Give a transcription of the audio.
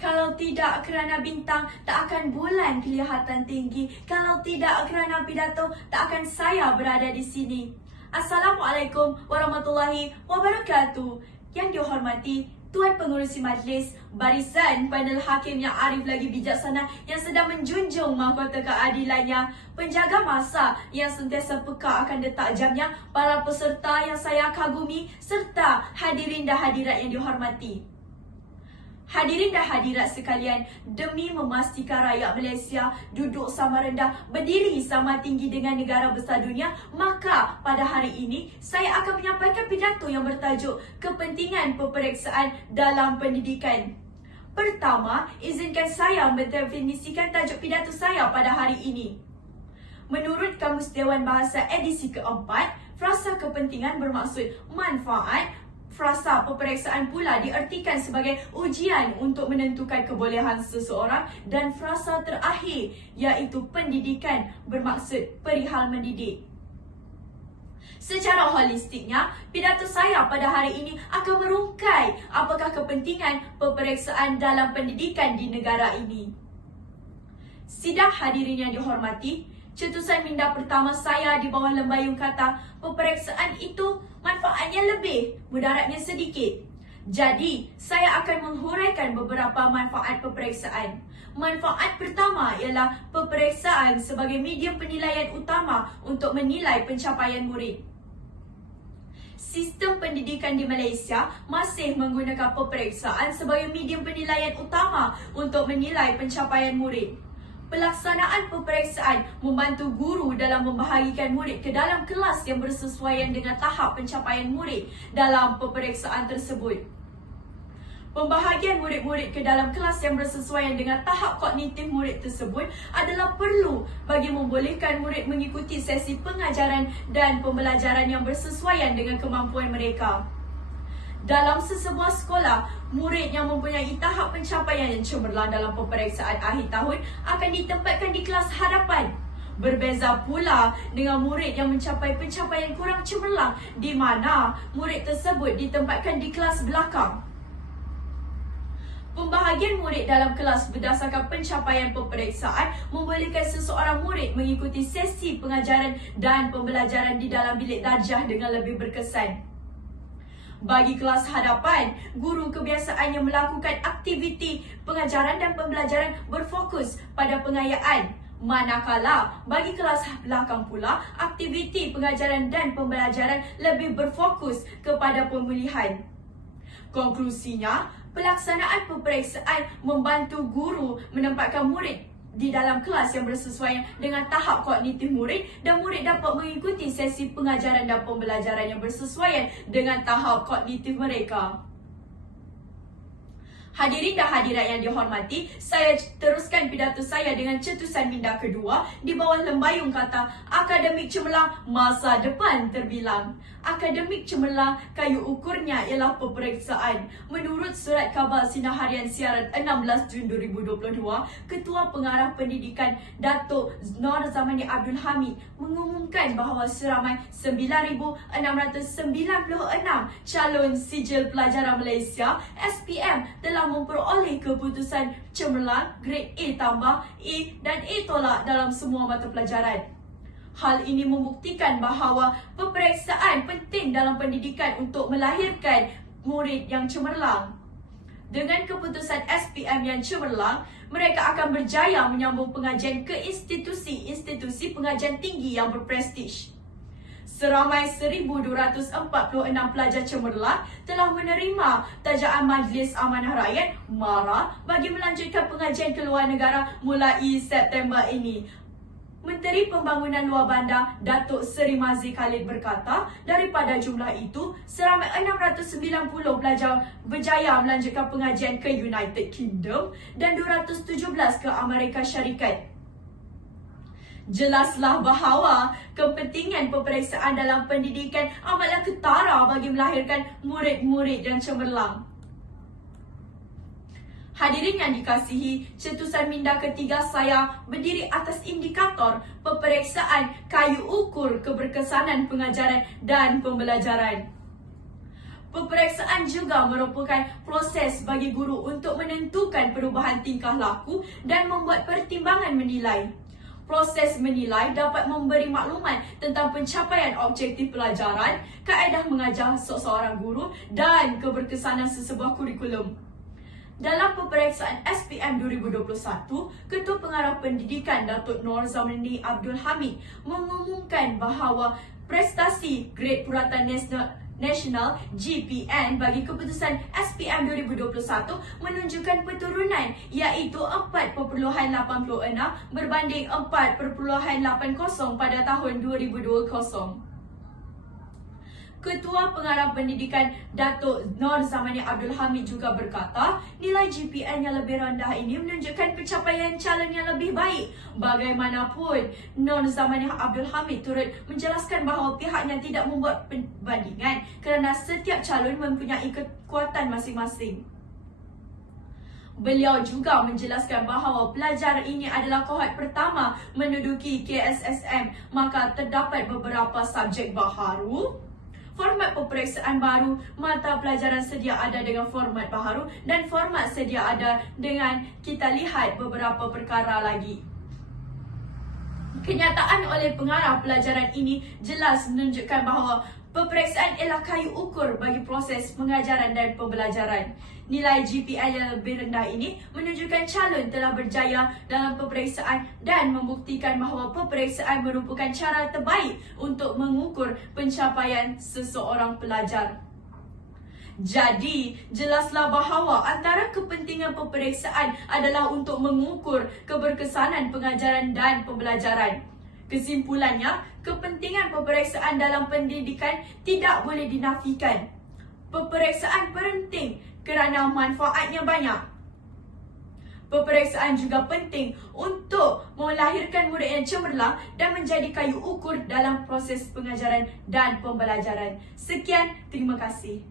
Kalau tidak kerana bintang, tak akan bulan kelihatan tinggi. Kalau tidak kerana pidato, tak akan saya berada di sini. Assalamualaikum warahmatullahi wabarakatuh. Yang dihormati Tuan Pengerusi Majlis, barisan panel hakim yang arif lagi bijaksana yang sedang menjunjung mahkota keadilannya, penjaga masa yang sentiasa peka akan detak jamnya, para peserta yang saya kagumi, serta hadirin dan hadirat yang dihormati. Hadirin dan hadirat sekalian, demi memastikan rakyat Malaysia duduk sama rendah, berdiri sama tinggi dengan negara besar dunia, maka pada hari ini saya akan menyampaikan pidato yang bertajuk Kepentingan Peperiksaan dalam Pendidikan. Pertama, izinkan saya mendefinisikan tajuk pidato saya pada hari ini. Menurut Kamus Dewan Bahasa edisi keempat, frasa kepentingan bermaksud manfaat. Frasa peperiksaan pula diartikan sebagai ujian untuk menentukan kebolehan seseorang, dan frasa terakhir iaitu pendidikan bermaksud perihal mendidik. Secara holistiknya, pidato saya pada hari ini akan merungkai apakah kepentingan peperiksaan dalam pendidikan di negara ini. Sidang hadirin yang dihormati, cetusan minda pertama saya di bawah lembayung kata peperiksaan itu manfaatnya lebih, mudaratnya sedikit. Jadi, saya akan menghuraikan beberapa manfaat peperiksaan. Manfaat pertama ialah peperiksaan sebagai medium penilaian utama untuk menilai pencapaian murid. Sistem pendidikan di Malaysia masih menggunakan peperiksaan sebagai medium penilaian utama untuk menilai pencapaian murid. Pelaksanaan peperiksaan membantu guru dalam membahagikan murid ke dalam kelas yang bersesuaian dengan tahap pencapaian murid dalam peperiksaan tersebut. Pembahagian murid-murid ke dalam kelas yang bersesuaian dengan tahap kognitif murid tersebut adalah perlu bagi membolehkan murid mengikuti sesi pengajaran dan pembelajaran yang bersesuaian dengan kemampuan mereka. Dalam sesebuah sekolah, murid yang mempunyai tahap pencapaian yang cemerlang dalam peperiksaan akhir tahun akan ditempatkan di kelas hadapan. Berbeza pula dengan murid yang mencapai pencapaian kurang cemerlang, di mana murid tersebut ditempatkan di kelas belakang. Pembahagian murid dalam kelas berdasarkan pencapaian peperiksaan membolehkan seseorang murid mengikuti sesi pengajaran dan pembelajaran di dalam bilik darjah dengan lebih berkesan. Bagi kelas hadapan, guru kebiasaannya melakukan aktiviti pengajaran dan pembelajaran berfokus pada pengayaan. Manakala bagi kelas belakang pula, aktiviti pengajaran dan pembelajaran lebih berfokus kepada pemulihan. Konklusinya, pelaksanaan peperiksaan membantu guru menempatkan murid di dalam kelas yang bersesuaian dengan tahap kognitif murid, dan murid dapat mengikuti sesi pengajaran dan pembelajaran yang bersesuaian dengan tahap kognitif mereka. Hadirin dan hadirat yang dihormati, saya teruskan pidato saya dengan cetusan minda kedua di bawah lembayung kata akademik cemerlang, masa depan terbilang. Akademik cemerlang, kayu ukurnya ialah peperiksaan. Menurut surat khabar Sinar Harian Siaran 16 Jun 2022, Ketua Pengarah Pendidikan Datuk Nor Zamani Abdul Hamid mengumumkan bahawa seramai 9,696 calon sijil pelajaran Malaysia SPM telah memperoleh keputusan cemerlang grade A tambah, A dan A tolak dalam semua mata pelajaran. Hal ini membuktikan bahawa peperiksaan penting dalam pendidikan untuk melahirkan murid yang cemerlang. Dengan keputusan SPM yang cemerlang, mereka akan berjaya menyambung pengajian ke institusi-institusi pengajian tinggi yang berprestij. Seramai 1,246 pelajar cemerlang telah menerima tajaan Majlis Amanah Rakyat MARA bagi melanjutkan pengajian ke luar negara mulai September ini. Menteri Pembangunan Luar Bandar Datuk Seri Mazli Khalid berkata, daripada jumlah itu, seramai 690 pelajar berjaya melanjutkan pengajian ke United Kingdom dan 217 ke Amerika Syarikat. Jelaslah bahawa kepentingan peperiksaan dalam pendidikan amatlah ketara bagi melahirkan murid-murid yang cemerlang. Hadirin yang dikasihi, cetusan minda ketiga saya berdiri atas indikator peperiksaan kayu ukur keberkesanan pengajaran dan pembelajaran. Peperiksaan juga merupakan proses bagi guru untuk menentukan perubahan tingkah laku dan membuat pertimbangan menilai. Proses menilai dapat memberi maklumat tentang pencapaian objektif pelajaran, kaedah mengajar seseorang guru dan keberkesanan sesebuah kurikulum. Dalam peperiksaan SPM 2021, Ketua Pengarah Pendidikan Datuk Nor Zamrandi Abdul Hamid mengumumkan bahawa prestasi Grade Puratan Nasional GPN bagi keputusan SPM 2021 menunjukkan penurunan iaitu 4.86 berbanding 4.80 pada tahun 2020. Ketua Pengarah Pendidikan Datuk Nor Zamrandi Abdul Hamid juga berkata, nilai GPN yang lebih rendah ini menunjukkan pencapaian calon yang lebih baik. Bagaimanapun, Nor Zamrandi Abdul Hamid turut menjelaskan bahawa pihaknya tidak membuat perbandingan kerana setiap calon mempunyai kekuatan masing-masing. Beliau juga menjelaskan bahawa pelajar ini adalah kohort pertama menduduki KSSM, maka terdapat beberapa subjek baharu, format peperiksaan baru, mata pelajaran sedia ada dengan format baharu dan format sedia ada dengan kita lihat beberapa perkara lagi. Kenyataan oleh pengarah pelajaran ini jelas menunjukkan bahawa peperiksaan ialah kayu ukur bagi proses pengajaran dan pembelajaran. Nilai GPA yang lebih rendah ini menunjukkan calon telah berjaya dalam peperiksaan dan membuktikan bahawa peperiksaan merupakan cara terbaik untuk mengukur pencapaian seseorang pelajar. Jadi, jelaslah bahawa antara kepentingan peperiksaan adalah untuk mengukur keberkesanan pengajaran dan pembelajaran. Kesimpulannya, kepentingan peperiksaan dalam pendidikan tidak boleh dinafikan. Peperiksaan penting kerana manfaatnya banyak. Peperiksaan juga penting untuk melahirkan murid yang cemerlang dan menjadi kayu ukur dalam proses pengajaran dan pembelajaran. Sekian, terima kasih.